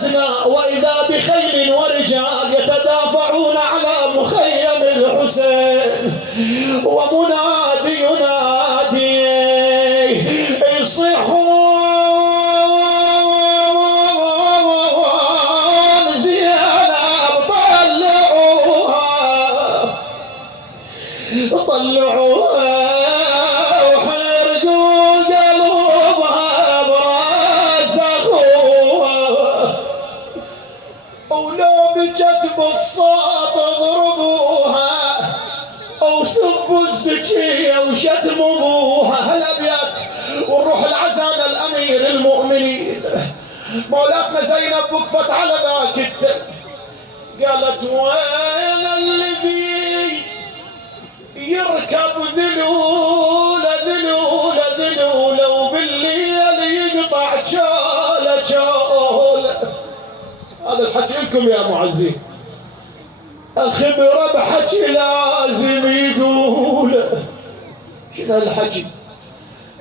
وجدنا وإذا بخيل ورجال يتدافعون على مخيم الحسين، ومنادي ينادي يصيحون زينب طلعوها وحرقوا قلبها براس اخوها، ولو بجت بالصوت ضربوها او سبوا الزكيه وشتموا ابوها. هالابيات ونروح العزاء للامير المؤمنين مولاتنا زينب وقفت على ذاك التل قالت وين الذي يركب ذلولة ذلولة ذلولة وبالليل يقطع شالة شالة. هذا الحكي لكم يا معزين، أخي بربحك لازم يقول شنو هالحكي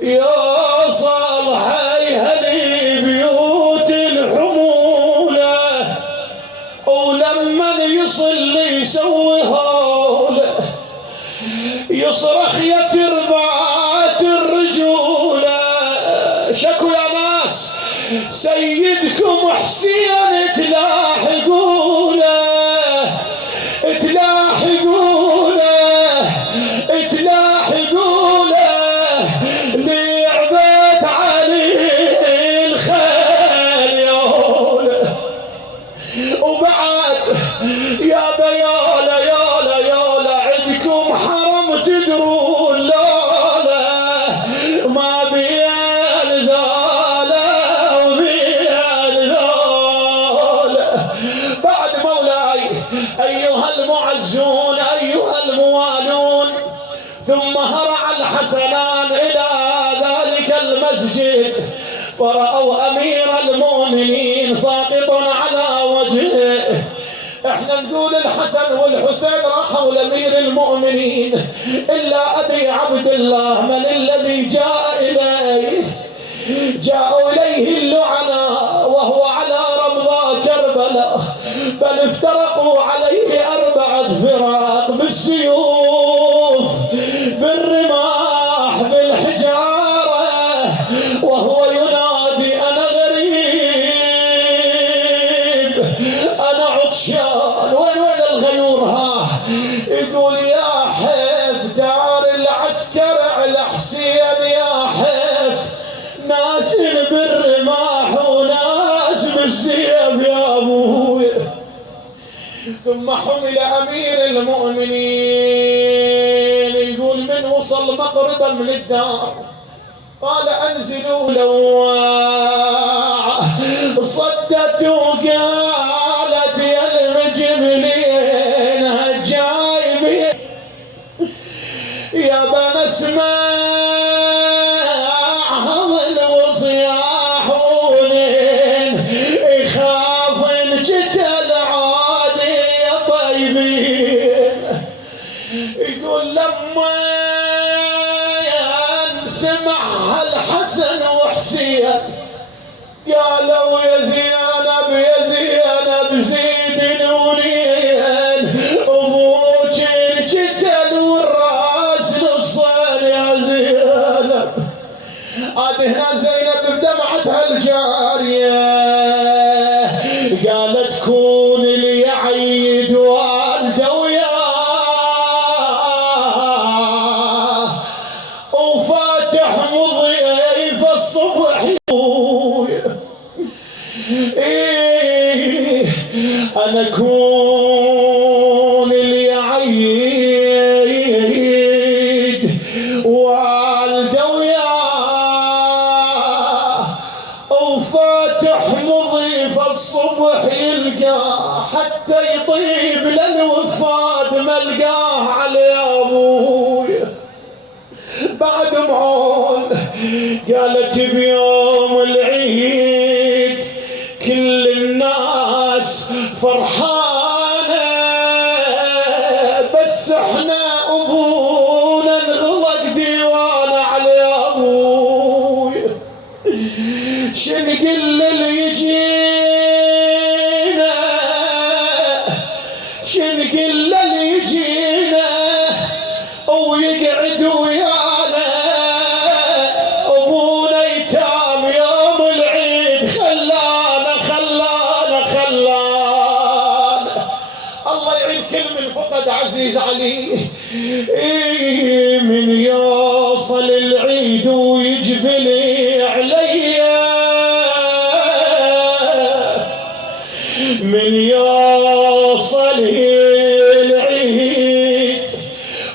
يا صالحي هلي بيوت الحمولة، ولما يصلي يسوي هوله يصرخ يا تربات الرجولة. شكو يا ناس سيدكم حسين تلاحقوا له تلاحقوا له تلاحقوا له، لعبت عليه الخيل يوله. وبعد يا بياله ياله ياله عندكم حرم تدرون لولا ما بين ذولا وبين ذولا. بعد مولاي ايها المعزون ايها الموالون، ثم هرع الحسنان الى ذلك المسجد فرأوا امير المؤمنين ساقط على وجهه. احنا نقول الحسن والحسين راحوا لامير المؤمنين، الا ابي عبد الله من الذي جاء اليه؟ جاءوا اليه اللعنى وهو على رمضاء كربلاء، بل افترقوا عليه 4 فراق بالسيوف بالرماح بالحجاره، وهو ينادي انا غريب انا عطشان. وين الغيور ها؟ يقول يا حيف دار العسكر على حسين يا حيف، ناس بالرماح وناس بالسيف يا ابوي. ثم حمل امير المؤمنين يقول من وصل مقربا من الدار قال انزلوا لواع، صدت وقالت يا المجبلين هالجايبين يا بنا اسمعهم الوصياحونين يخاف ان جتل عادي يا طيبين. يقول لما سمع الحسن وحسين قالوا يا زينب يا زينب زيد نورين، ابوك انقتل والراس نصين يا زينب. عاد هنا زينب بدمعتها الجاريه قالت كون اللي يعيد والده وياه وفاتح مضيف الصبح. أنا كون اللي يعيد والده وياه وفاتح مضيف الصبح يلقاه، حتى يطيب للوفاد ملقاه على أبوي. بعد معون قالت بيوم العيد كل الناس فرحانة، بس احنا ابونا انغلق ديوان على ابوي. شنقل اللي يجي محمد عزيز علي من يوصل العيد ويجبلي عليا، من يوصل العيد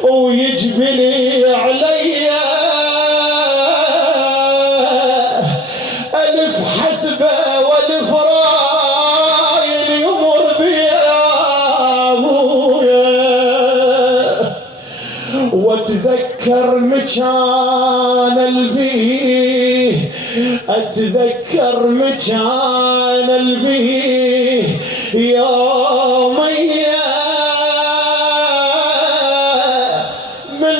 ويجبلي عليا ألف حسبة والف رايل يمر بيا واتذكر مكان البيه، اتذكر مكان البيه يوميا من